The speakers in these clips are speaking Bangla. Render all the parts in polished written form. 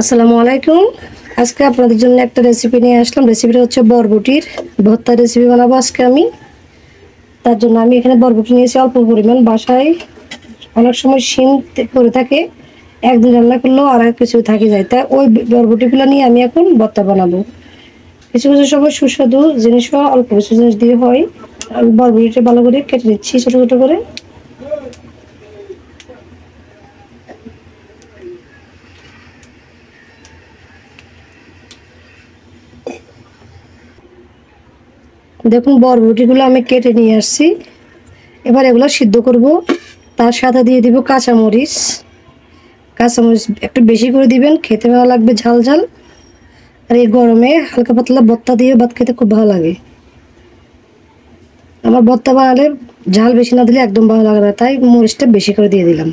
আসসালামু আলাইকুম। আজকে আপনাদের জন্য একটা রেসিপি নিয়ে আসলাম। রেসিপিটা হচ্ছে বরবটির ভর্তা রেসিপি বানাবো আজকে আমি। তার জন্য আমি এখানে বরবটি নিয়েছি অল্প পরিমাণ। বাসায় অনেক সময় শিম পড়ে থাকে, একদিন রান্না করলেও আর কিছু থাকে যায়, তাই ওই বরবটিগুলো নিয়ে আমি এখন ভর্তা বানাবো। কিছু কিছু সময় সুস্বাদু জিনিসও অল্প কিছু জিনিস দিয়ে হয়। আমি বরবটিটা ভালো করে কেটে নিচ্ছি ছোটো ছোটো করে। দেখুন বরবটিগুলো আমি কেটে নিয়ে আসছি। এবার এগুলো সিদ্ধ করব। তার সাথে দিয়ে দিব কাঁচামরিচ। কাঁচামরিচ একটু বেশি করে দিবেন, খেতে ভালো লাগবে ঝাল ঝাল। আর এই গরমে হালকা পাতলা ভর্তা দিয়ে ভাত খেতে খুব ভালো লাগে। আমার ভর্তা বানালে ঝাল বেশি না দিলে একদম ভালো লাগে না, তাই মরিচটা বেশি করে দিয়ে দিলাম।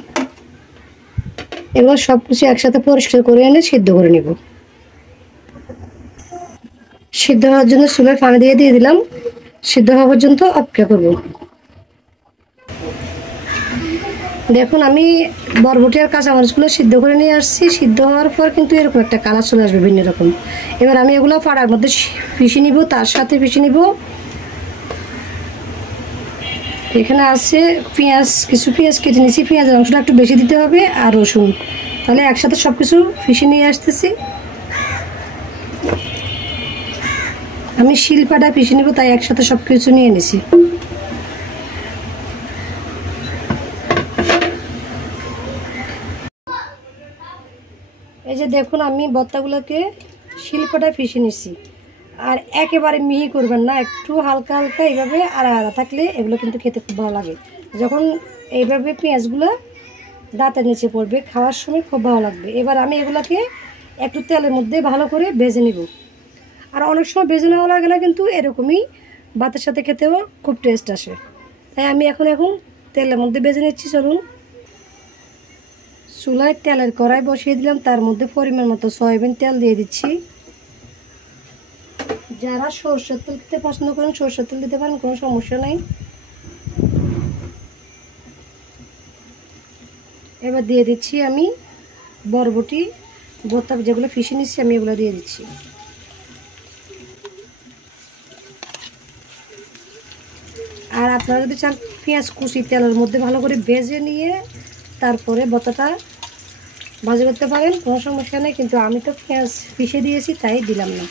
এবার সব কিছু একসাথে পরিষ্কার করে এনে সিদ্ধ করে নেব। সিদ্ধ হওয়ার জন্য চুলায় পানি দিয়ে দিলাম। সিদ্ধ হওয়া পর্যন্ত অপেক্ষা করব। দেখুন আমি বরবটি আর কাঁচামরিচগুলো সিদ্ধ করে নিয়ে আসছি। সিদ্ধ হওয়ার পর কিন্তু এরকম একটা কালার চলে আসবে ভিন্ন রকম। এবার আমি এগুলো ফাড়ার মধ্যে পিষে নিব। তার সাথে পিষে নিব এখানে আছে পেঁয়াজ। কিছু পেঁয়াজ কেটে নিয়েছি, পেঁয়াজের অংশটা একটু বেশি দিতে হবে, আর রসুন। তাহলে একসাথে সব কিছু পিষে নিয়ে আসতেছি। আমি শিলপাটা পিষে নিব, তাই একসাথে সব কিছু নিয়ে নিছি। এই যে দেখুন আমি ভর্তাগুলোকে শিলপাটায় পিষে নিছি। আর একেবারে মিহি করবেন না, একটু হালকা হালকা এইভাবে আড়া আড়া থাকলে এগুলো কিন্তু খেতে খুব ভালো লাগে। যখন এইভাবে পেঁয়াজগুলো দাঁতের নিচে পড়বে, খাওয়ার সময় খুব ভালো লাগবে। এবার আমি এগুলোকে একটু তেলের মধ্যে ভালো করে ভেজে নিব। আর অনেক সময় ভেজে নেওয়া লাগে না, কিন্তু এরকমই ভাতের সাথে খেতেও খুব টেস্ট আসে। তাই আমি এখন তেলের মধ্যে ভেজে নিচ্ছি। চলুন, চুলায় তেলের কড়াই বসিয়ে দিলাম। তার মধ্যে পরিমাণ মতো সয়াবিন তেল দিয়ে দিচ্ছি। যারা সরষের তেল খেতে পছন্দ করেন সরষের তেল দিতে পারেন, কোনো সমস্যা নেই। এবার দিয়ে দিচ্ছি আমি বরবটি ভর্তা যেগুলো পিষে নিচ্ছি, আমি এগুলো দিয়ে দিচ্ছি। আর আপনারা যদি চান পেঁয়াজ কুচি তেলের মধ্যে ভালো করে ভেজে নিয়ে তারপরে ভর্তাটা ভাজি করতে পারেন, কোনো সমস্যা নেই। কিন্তু আমি তো পেঁয়াজ পিষে দিয়েছি, তাই দিলাম না।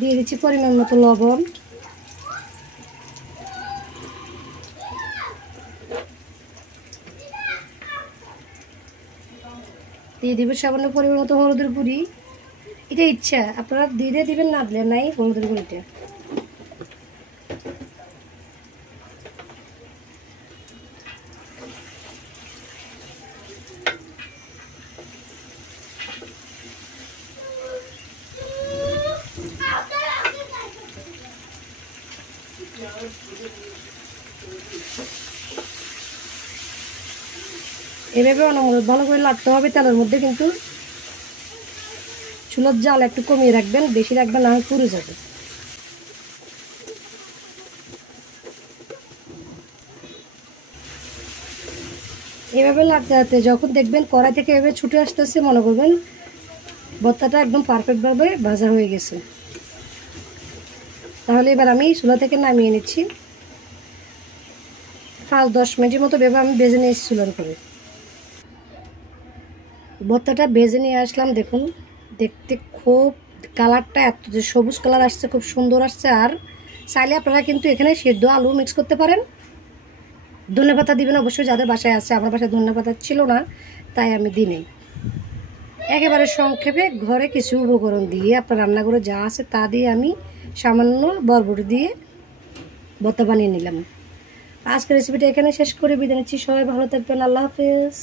দিয়ে দিচ্ছি পরিমাণ মতো লবণ। দিয়ে দিব সামান্য পরিমাণ মতো হলুদের গুঁড়ি। এটা ইচ্ছা, আপনারা দিলে দিবেন, না দিলে নাই হলুদের গুঁড়িটা। এভাবে অনবরত ভালো করে লাগতে হবে তেলের মধ্যে। কিন্তু চুলার জাল একটু কমিয়ে রাখবেন, বেশি রাখবেন না হয় পুড়ে যাবে। এভাবে লাগতে লাগতে যখন দেখবেন কড়াই থেকে এভাবে ছুটে আসতেছে, মনে করবেন ভর্তাটা একদম পারফেক্টভাবে ভাজা হয়ে গেছে। তাহলে এবার আমি চুলা থেকে নামিয়ে নিচ্ছি। 5-10 মিনিটের মতো ভেবে আমি ভেজে নিয়েছি চুলার উপরে। ভর্তাটা ভেজে নিয়ে আসলাম। দেখুন দেখতে খুব কালারটা এত যে সবুজ কালার আসছে, খুব সুন্দর আসছে। আর চাইলে আপনারা কিন্তু এখানে সেদ্ধ আলু মিক্স করতে পারেন। ধনেপাতা দিবেন অবশ্যই, যাদের বাসায় আছে। আমার বাসায় ধনেপাতা ছিল না, তাই আমি দিই নাই। একেবারে সংক্ষেপে ঘরে কিছু উপকরণ দিয়ে আপনার রান্নাঘরে যা আছে তা দিয়ে আমি সামান্য বরবটি দিয়ে ভর্তা বানিয়ে নিলাম। আজকের রেসিপিটা এখানে শেষ করে বিদায় নিচ্ছি। সবাই ভালো থাকবেন। আল্লাহ হাফেজ।